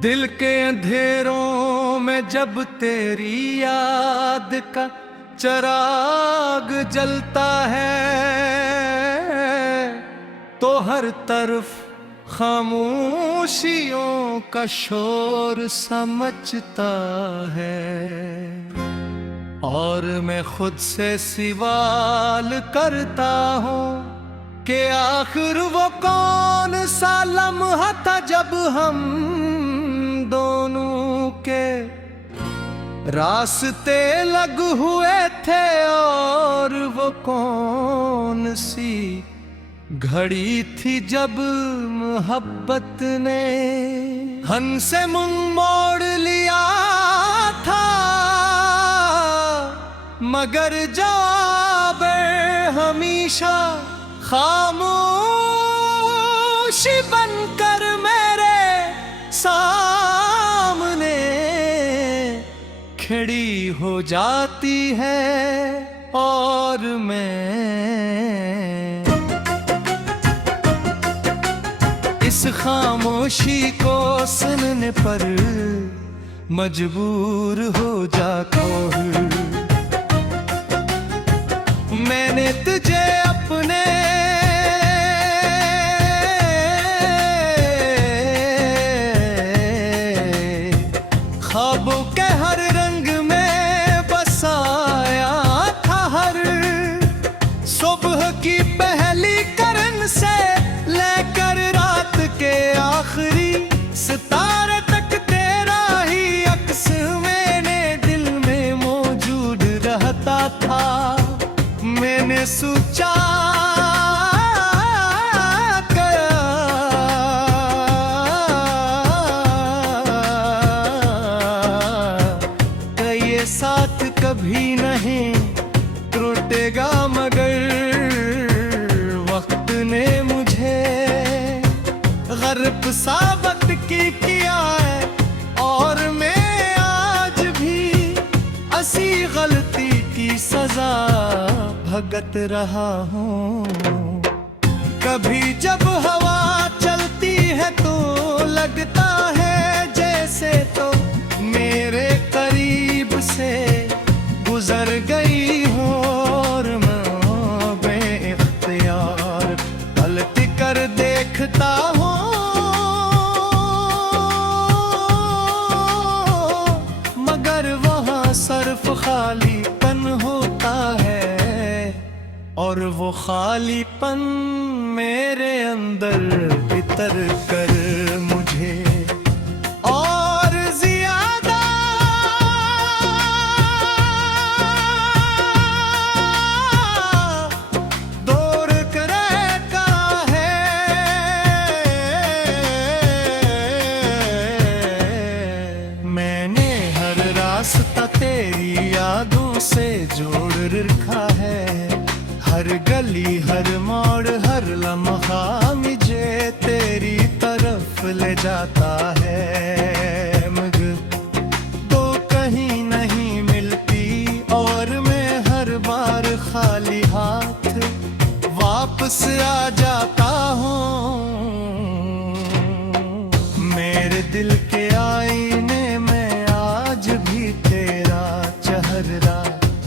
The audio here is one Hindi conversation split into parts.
दिल के अंधेरों में जब तेरी याद का चिराग जलता है तो हर तरफ खामोशियों का शोर समझता है। और मैं खुद से सवाल करता हूँ कि आखिर वो कौन सा लम्हा था जब हम दोनों के रास्ते लग हुए थे, और वो कौन सी घड़ी थी जब मोहब्बत ने हमसे मुंह मोड़ लिया था, मगर जवाब हमेशा खामोशी बनकर मेरे सामने खड़ी हो जाती है। और मैं इस खामोशी को सुनने पर मजबूर हो जाता हूँ। मैंने तुझे अपने ख्वाबों के हर रंग में बसाया था, हर सुबह की पहली किरण से लेकर रात के आखिरी सितारे तक तेरा ही अक्स मेरे दिल में मौजूद रहता था। मैंने सोचा ये साथ कभी नहीं टूटेगा, मगर वक्त ने मुझे गर्क साबित किया है। और मैं आज भी ऐसी गलती की सजा भुगत रहा हूँ। कभी जब हवा चलती है तो लगता है जैसे तो मेरे करीब से गुजर गई हो, और मैं बेइख्तियार पलट कर देखता हूँ, मगर वहाँ सिर्फ खालीपन होता है। और वो खालीपन मेरे अंदर भीतर कर मुझे और ज्यादा दूर करता है। मैंने हर रास्ता तेरी यादों से जोड़ रखा है, हर गली हर मोड़ हर लम्हा मुझे तेरी तरफ ले जाता है। मगर तो कहीं नहीं मिलती और मैं हर बार खाली हाथ वापस आ जाता हूँ। मेरे दिल के आईने में आज भी तेरा चेहरा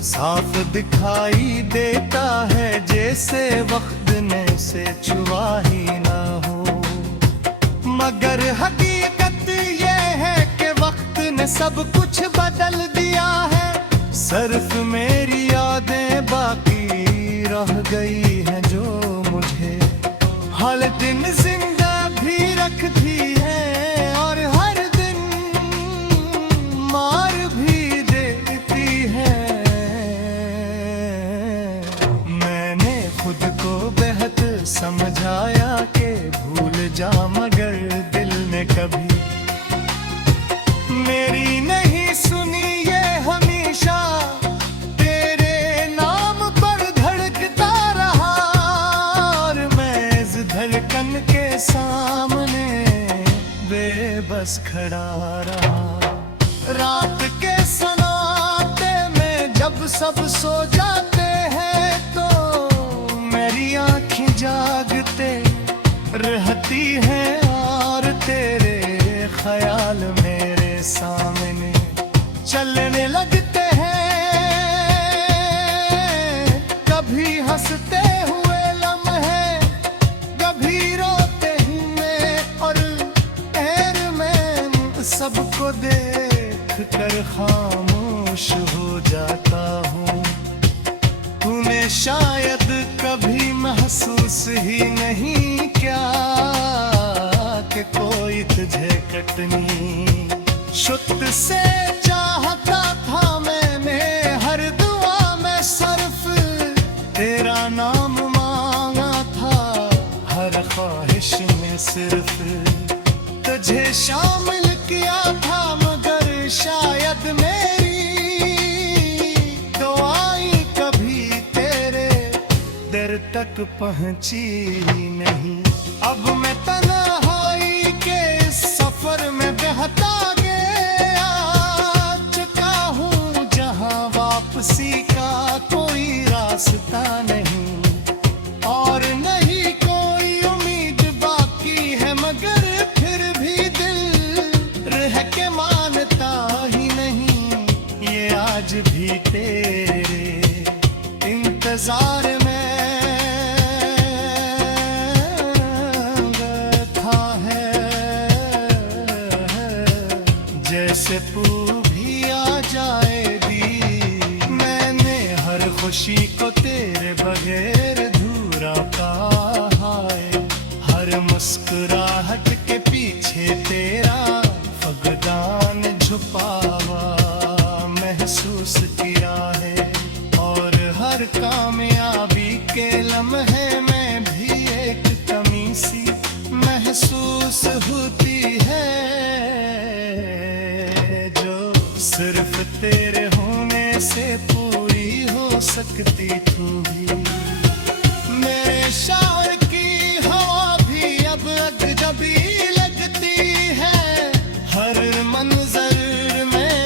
साफ दिखाई देता है, जैसे वक्त ने से छुआ ही ना हो। मगर हकीकत ये है कि वक्त ने सब कुछ बदल दिया है, सिर्फ मेरी यादें बाकी रह गई हैं जो मुझे हर दिन जिंदा भी रखती है, और हर दिन मार भी देती है। खुद को बेहतर समझाया कि भूल जा, मगर दिल ने कभी मेरी नहीं सुनी। ये हमेशा तेरे नाम पर धड़कता रहा, और मैं इस धड़कन के सामने बेबस खड़ा रहा। रात के सन्नाटे में जब सब सो जाते हैं तो मेरी आँखें जागते रहती हैं, और तेरे ख्याल चलने लगते हैं, कभी हंसते हुए लम्हे, कभी रोते हुए और ठहर मैं सबको देख कर खामोश हो जाता हूँ। तुम्हें शायद कभी महसूस ही नहीं क्या कि कोई तुझे कटनी शुद्ध से चाहता था मैंने, हर दुआ में सिर्फ तेरा नाम मांगा था, हर ख्वाहिश में सिर्फ तुझे शामिल किया था, मगर शायद मेरी दुआएं कभी तेरे दर तक पहुंची नहीं। अब मैं तन्हाई के इस सफर में बहता गया, चुका हूँ जहाँ वापसी का कोई रास्ता नहीं, और नहीं कोई उम्मीद बाकी है, मगर फिर भी दिल रह के मानता ही नहीं, ये आज भी तेरे इंतजार में बैठा है, जैसे भी आ जाएगी। मैंने हर खुशी को तेरे बगैर अधूरा कहा है, हर मुस्कुराहट के पीछे तेरा फकदान छुपा हुआ महसूस किया है, और हर कामयाबी के लम्हे में भी एक कमी सी महसूस होती है, जो सिर्फ तेरे होने से पूरी हो सकती तू भी। मेरे शायर की हवा भी अब अजनबी लगती है, हर मंजर में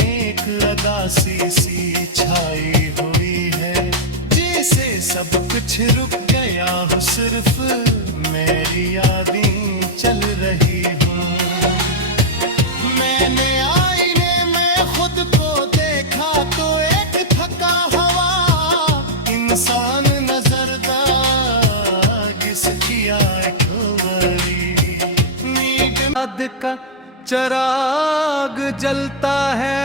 एक अदासी सी छाई हुई है, जैसे सब कुछ रुक गया हो, सिर्फ मेरी यादें चल रही हूँ। मैंने आईने में खुद को देखा तो एक थका हुआ इंसान नजरदार इसकी नींद का चिराग जलता है,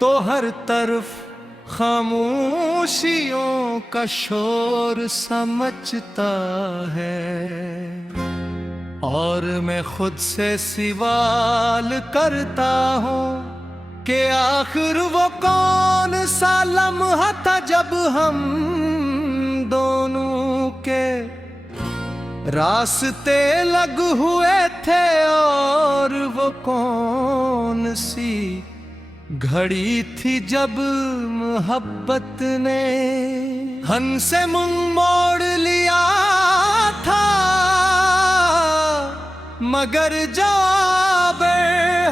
तो हर तरफ खामोशियों का शोर समझता है, और मैं खुद से सवाल करता हूँ कि आखिर वो कौन सा लम्हा था जब हम दोनों के रास्ते लग हुए थे, और वो कौन सी घड़ी थी जब मोहब्बत ने हमसे मुंह मोड़ लिया था, मगर जवाब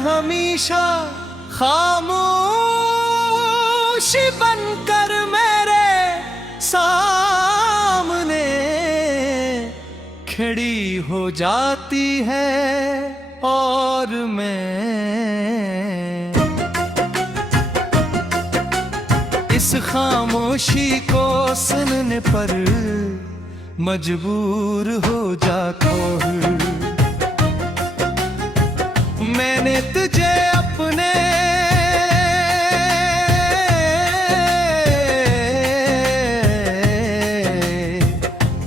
हमेशा खामोशी बनकर मेरे सामने खड़ी हो जाती है, और मैं इस खामोशी को सुनने पर मजबूर हो जाता हूँ। मैंने तुझे अपने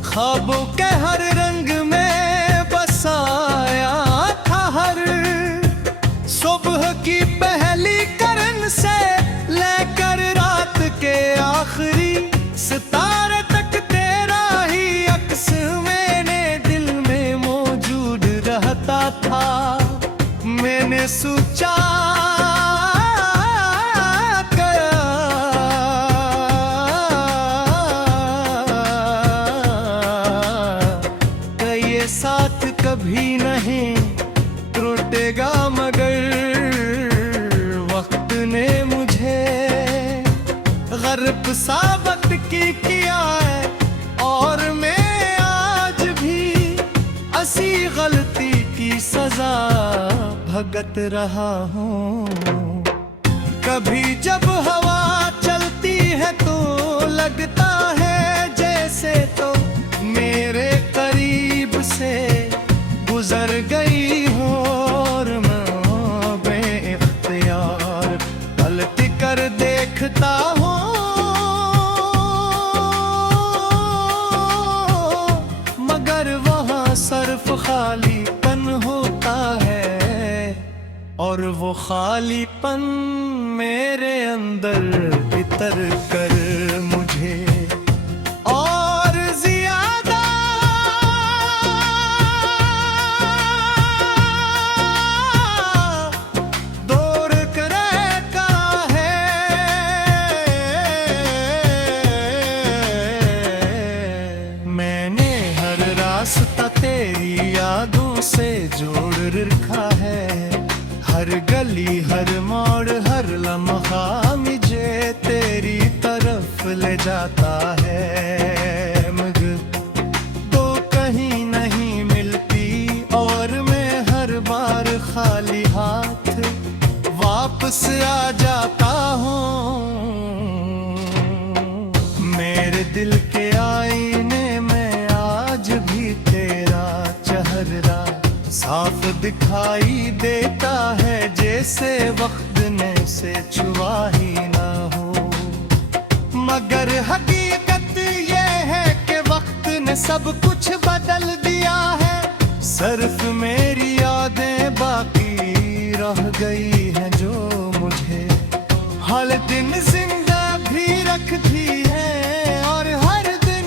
ख्वाबों के हर रंग में बसाया था, हर सुबह की पहली किरण से लेकर रात के आखिरी सितारे तक तेरा ही अक्स मैंने दिल में मौजूद रहता था। मैंने सोचा ये साथ कभी नहीं टूटेगा, मगर वक्त ने मुझे गर्क साबित किया है, और मैं आज भी ऐसी गलती की सजा भगत रहा हूँ। कभी जब हवा चलती है तो लगता है जैसे तो मेरे करीब से गुजर गई हो, और मैं बेइख्तियार पलट कर देखता हूँ, मगर वहाँ सिर्फ खालीपन होता है, और वो खालीपन मेरे अंदर भीतर कर मुझे और ज्यादा दूर करता है। मैंने हर रास्ता तेरी यादों से जोड़ रखा है, हर गली हर मोड़ हर लम्हा मुझे तेरी तरफ ले जाता है, मगर तो कहीं नहीं मिलती और मैं हर बार खाली हाथ वापस आ जाता हूँ। मेरे दिल के आईने में आज भी तेरा चेहरा साफ दिखाई देता है, जैसे वक्त ने से छुआ ही ना हो। मगर हकीकत ये है कि वक्त ने सब कुछ बदल दिया है, सिर्फ मेरी यादें बाकी रह गई हैं जो मुझे हर दिन जिंदा भी रखती है, और हर दिन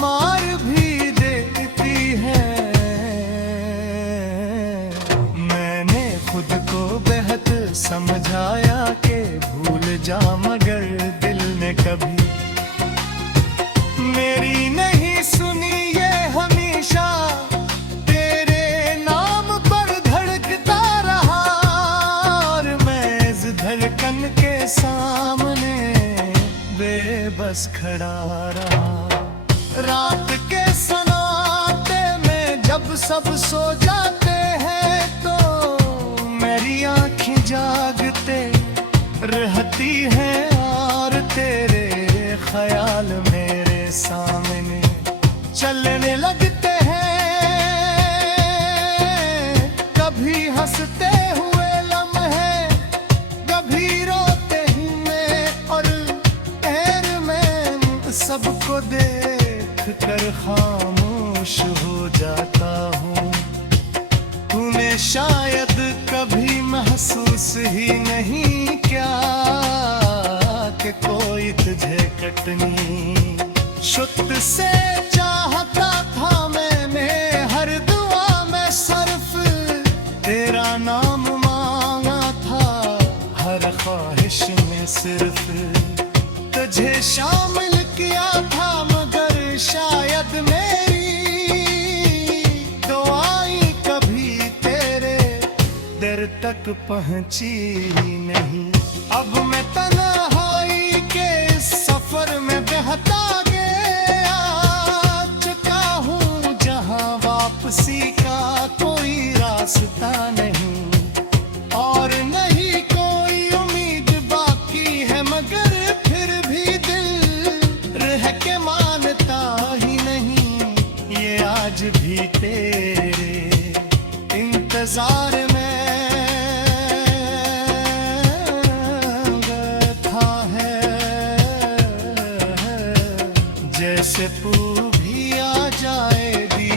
मार भी देती है। खुद को बेहद समझाया कि भूल जा, मगर दिल ने कभी मेरी नहीं सुनी। ये हमेशा तेरे नाम पर धड़कता रहा, और मैं इस धड़कन के सामने बेबस खड़ा रहा। रात के सन्नाटे में जब सब सो जाते हैं तो मेरी आँखें जागते रहती हैं, और तेरे ख्याल मेरे सामने चलने लगते हैं। कभी हंसते हुए लम्हे, कभी रोते हुए, और ठहर मैं सबको देख कर खामोश हो जाता हूँ। तूने शायद कभी महसूस ही नहीं क्या कि कोई तुझे कटनी शुद्ध से चाहता था। मैंने हर दुआ में सिर्फ तेरा नाम मांगा था, हर ख्वाहिश में सिर्फ तुझे शामिल किया था, मगर शायद मेरी दुआएं कभी तेरे दर तक पहुंची नहीं। अब मैं तन्हाई के इस सफर में बहता गया चुका हूँ, जहाँ वापसी का कोई रास्ता नहीं, और नहीं कोई उम्मीद बाकी है, मगर फिर भी दिल रह के मानता ही नहीं। ये आज भी तेरे इंतजार में बैठा है, जैसे पू भी आ जाएगी।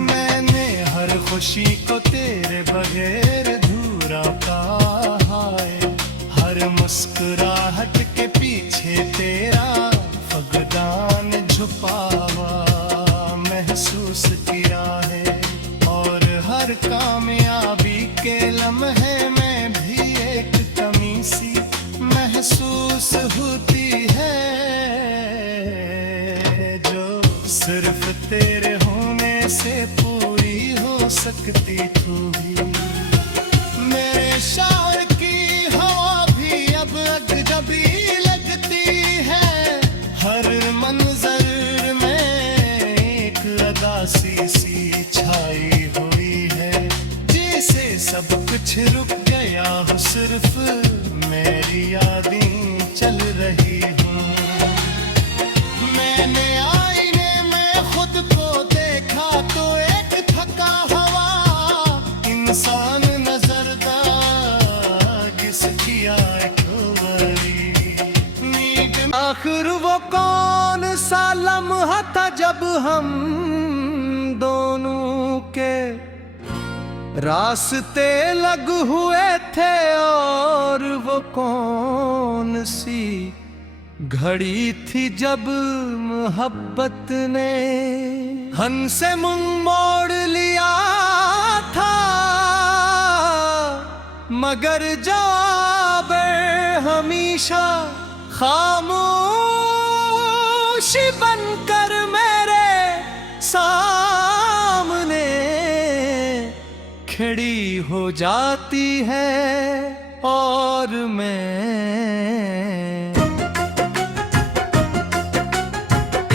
मैंने हर खुशी को तेरे बगैर अधूरा कहा है, हर मुस्कुराहट के पीछे तेरा फकदान छुपावा महसूस किया है, और हर कामयाबी के लम्हे में भी एक कमी सी महसूस होती है, जो सिर्फ तेरे होने से पूरी हो सकती तू भी। मेरे शायर की हवा भी अब अजनबी लगती है, हर मंजर में एक अदासी सी छाई हुई है। जी रुक गया हूँ, सिर्फ मेरी यादें चल रही हूँ। मैंने आईने में खुद को देखा तो एक थका हुआ इंसान नजरदा किसकी आए खबरी। आखिर वो कौन सा लम्हा था जब हम दोनों के रास्ते लग हुए थे, और वो कौन सी घड़ी थी जब मोहब्बत ने हमसे मुंह मोड़ लिया था, मगर जवाब हमेशा खामोश बनकर मेरे सामने खड़ी हो जाती है। और मैं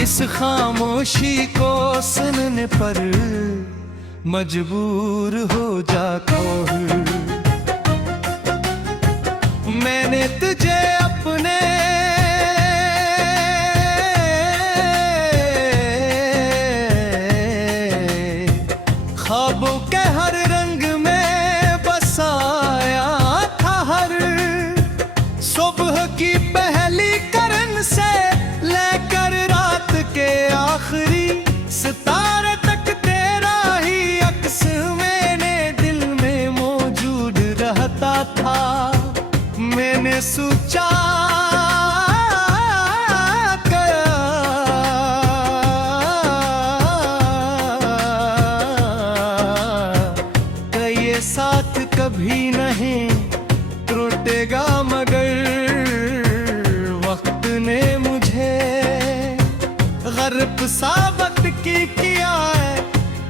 इस खामोशी को सुनने पर मजबूर हो जाता हूँ। मैंने तुझे अपने ख्वाबों के हर रंग में बसाया था, हर सुबह की पहली किरण से लेकर रात के आखिरी सितारे तक तेरा ही अक्स मैंने दिल में मौजूद रहता था। मैंने सोचा साथ कभी नहीं टूटेगा, मगर वक्त ने मुझे गर्क साबित किया है।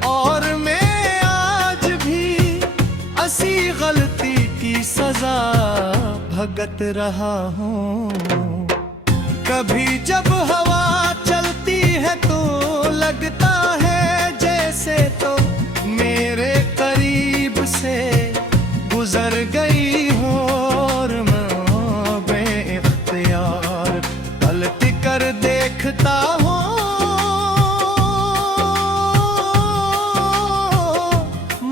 और मैं आज भी ऐसी गलती की सजा भुगत रहा हूँ। कभी जब हवा चलती है तो लगता है जैसे तो मेरे करीब से गुजर गई हो, और मैं बेइख्तियार पलट कर देखता हूँ,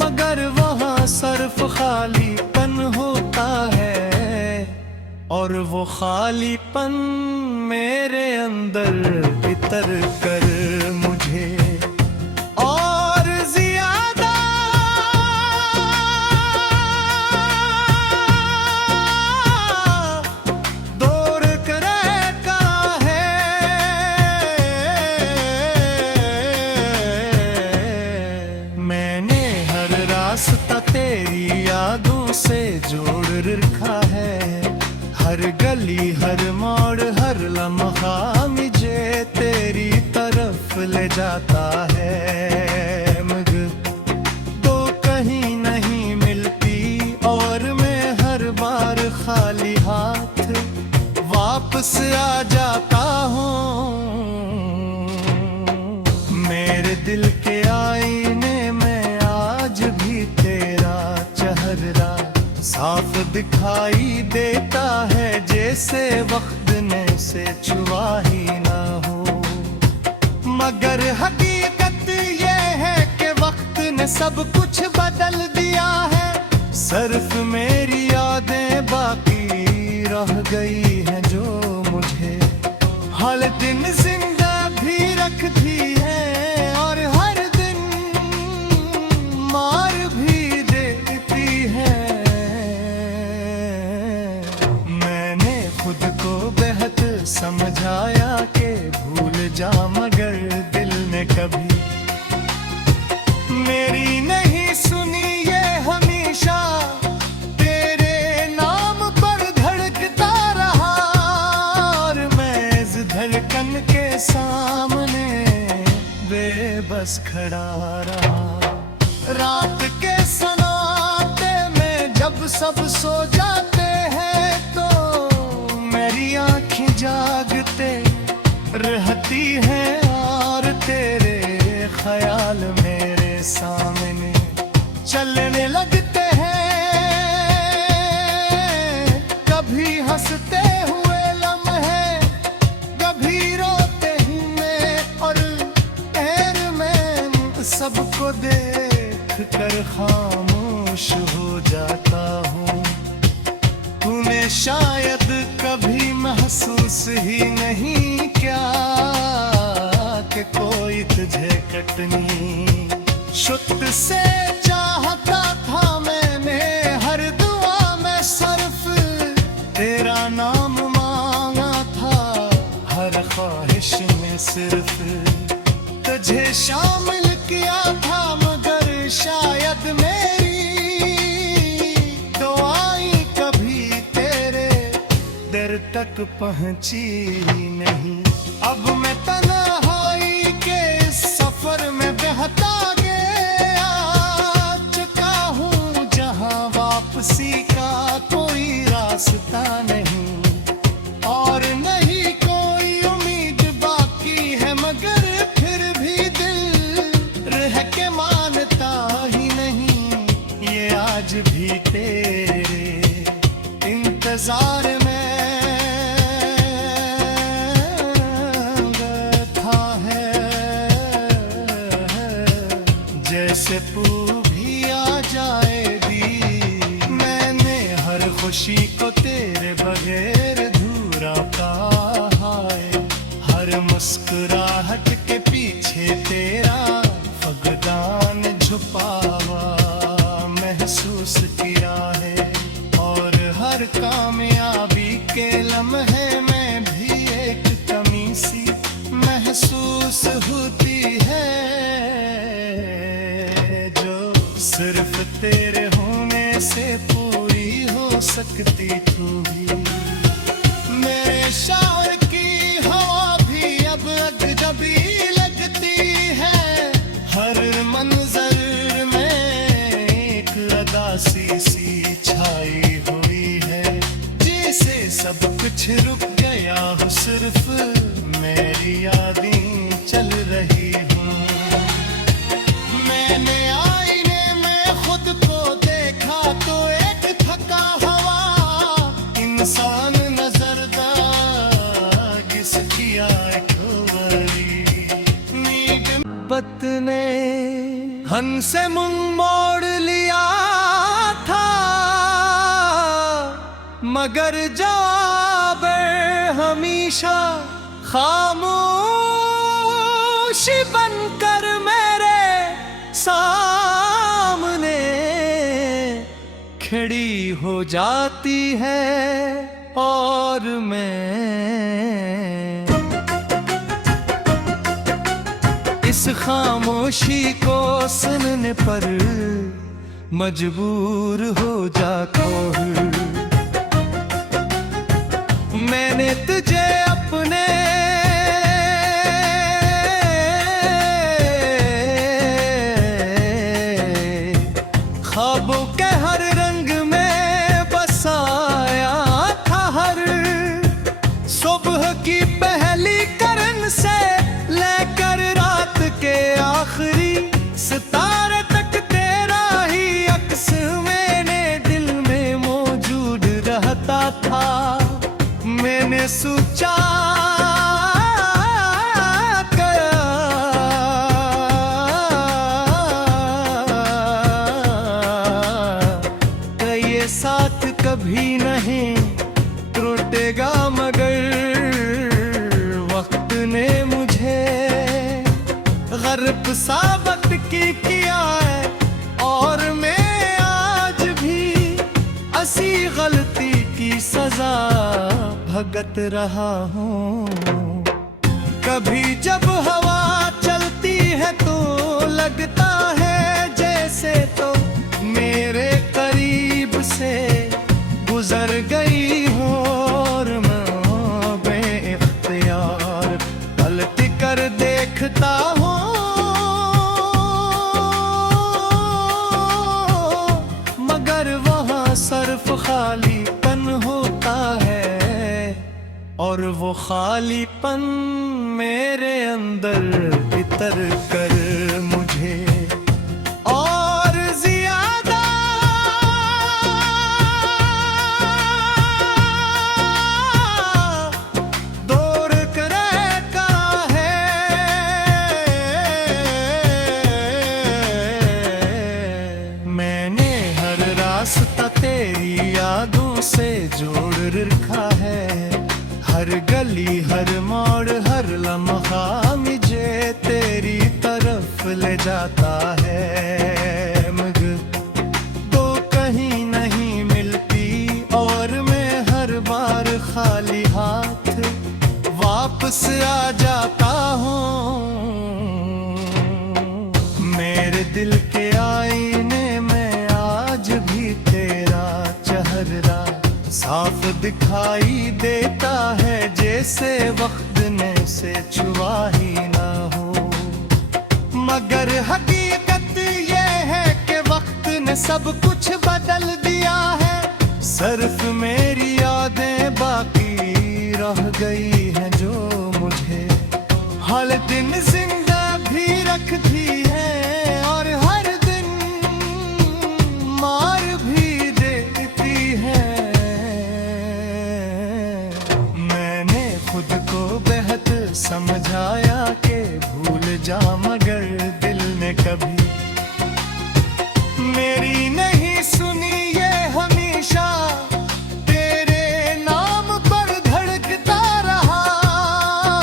मगर वहाँ सिर्फ खालीपन होता है, और वो खालीपन मेरे अंदर भीतर कर मुझे और ज्यादा दूर करता है। मैंने हर रास्ता तेरी यादों से जोड़ रखा है, हर गली हर मोड़ हर लम्हा मुझे तेरी तरफ ले जाता है। मुझे तो कहीं नहीं मिलती और मैं हर बार खाली हाथ वापस आ जाता हूँ। मेरे दिल के आईने में आज भी तेरा चेहरा साफ दिखाई देता है, जैसे वक्त ने से छुआ ही ना हो। मगर हकीकत ये है कि वक्त ने सब कुछ बदल दिया है, सिर्फ मेरी यादें बाकी रह गई हैं जो मुझे हर दिन जिंदा भी रखती है, और हर दिन मार भी देती है। मैंने खुद को बेहद समझाया कि भूल जा, मगर दिल ने कभी मेरी नहीं सुनी। ये हमेशा तेरे नाम पर धड़कता रहा, और मैं इस धड़कन के सामने बेबस खड़ा रहा। रात के सन्नाटे में जब सब सो जाते हैं तो मेरी आँखें जागते रहती हैं, और तेरे ख्याल मेरे सामने चलने लगते हैं। बस ही नहीं क्या कि कोई तुझे कटनी। शुद्ध से चाहता था मैंने हर दुआ में सर्फ, तेरा नाम मांगा था हर ख्वाहिश में सिर्फ। तुझे शामिल किया था मगर शायद मेरी दुआएं कभी तेरे दर तक पहुंची नहीं। अब मैं तन्हाई के इस सफर में बहता गया, चुका हूँ जहाँ वापसी का कोई रास्ता नहीं। और नहीं कोई उम्मीद बाकी है मगर फिर भी दिल रह के मानता ही नहीं, ये आज भी तेरे इंतजार में बैठा है। जैसे पू भी आ जाएगी, मैंने हर खुशी को तेरे बगैर अधूरा कहा है। हर मुस्कुराहट के पीछे तेरा फगदान छुपा हुआ महसूस किया है। और हर कामयाबी के लम्हे में भी एक कमी सी महसूस होती है, जो सिर्फ तेरे होने से पूरी हो सकती तू भी। मेरे शायर की हवा भी अब अजनबी लगती है, हर मंजर में एक अदासी सी छाई हुई है। जैसे सब कुछ रुक गया हो, सिर्फ मेरी यादें चल रही हूँ। मैंने आईने में खुद को देखा तो एक थका हुआ इंसान नजरदार किसकी आंखों वाली नींद मोहब्बत ने हमसे मुंह मोड़ लिया था, मगर जवाब हमेशा खामोश बनकर मेरे सामने खड़ी हो जाती है। और मैं इस खामोशी को सुनने पर मजबूर हो जाता हूँ। मैंने तुझे अपने ख्वाबों के हर रंग में बसाया था। हर सुबह की पहली किरण से लेकर रात के आखिरी सितारे तक तेरा ही अक्स मैंने दिल में मौजूद रहता था। मैंने सोचा ये साथ कभी नहीं टूटेगा, मगर वक्त ने मुझे गर्क साबित किया है। और मैं आज भी ऐसी गलती की सजा भुगत रहा हूँ। कभी जब हवा चलती है तो लगता है जैसे तो मेरे करीब से गुजर गई हो, और मैं बेइख्तियार पलट कर देखता हूँ, मगर वहाँ सिर्फ खालीपन होता है। और वो खालीपन मेरे अंदर भीतर कर मुझे और ज्यादा दूर करता है। मैंने हर रास्ता तेरी यादों से जोड़ रखा है, हर गली हर मोड़ हर लम्हा मुझे तेरी तरफ ले जाता है, मगर तो कहीं नहीं मिलती और मैं हर बार खाली हाथ वापस आ जाता हूँ। मेरे दिल के आईने में आज भी तेरा चेहरा साफ दिखाई देता है, जैसे वक्त ने से छुआ ही ना हो। मगर हकीकत ये है कि वक्त ने सब कुछ बदल दिया है, सिर्फ मेरी यादें बाकी रह गई हैं जो मुझे हर दिन जिंदा भी रखती है और हर दिन मार भी देती है। मैंने खुद को बेहद समझाया कि भूल जा, मगर दिल ने कभी मेरी नहीं सुनी। ये हमेशा तेरे नाम पर धड़कता रहा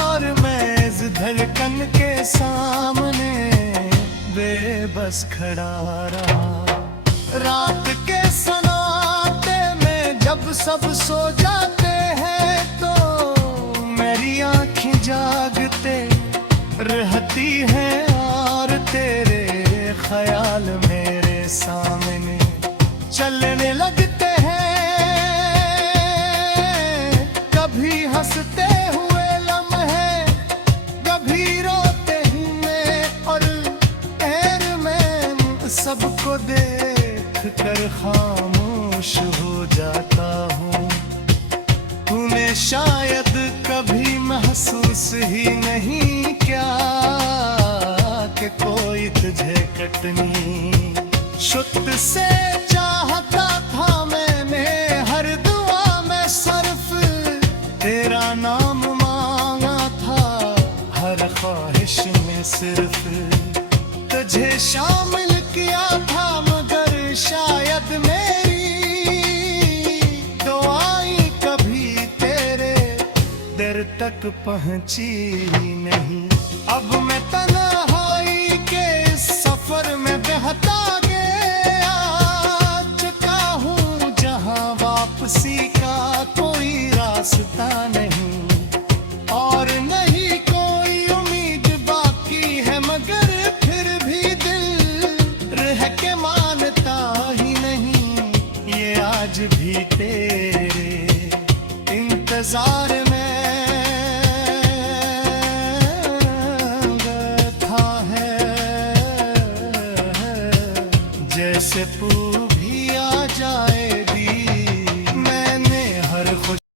और मैं इस धड़कन के सामने बेबस खड़ा रहा। रात के सन्नाटे में जब सब सो जाते हैं तो मेरी आँखें जागते रहती हैं और तेरे ख्याल मेरे सामने चलने लगते हैं। कभी हंसते हुए लम्हे, कभी रोते हुए और ठहर में सबको देख कर खामोश हो जाता हूँ। तुम्हें शायद कभी महसूस ही नहीं क्या कि कोई तुझे कटनी शुद्ध से चाहता था। मैंने हर दुआ में सिर्फ तेरा नाम मांगा था, हर ख्वाहिश में सिर्फ तुझे शामिल किया था। मगर शायद मेरी दुआएं कभी तेरे दर तक पहुंची नहीं। अब मैं तन्हाई के इस सफर में बहता गया चुका हूँ, जहाँ वापसी का कोई रास्ता नहीं और नहीं कोई उम्मीद बाकी है। मगर फिर भी दिल रह के मानता ही नहीं, ये आज भी तेरे इंतजार में बैठा है, जैसे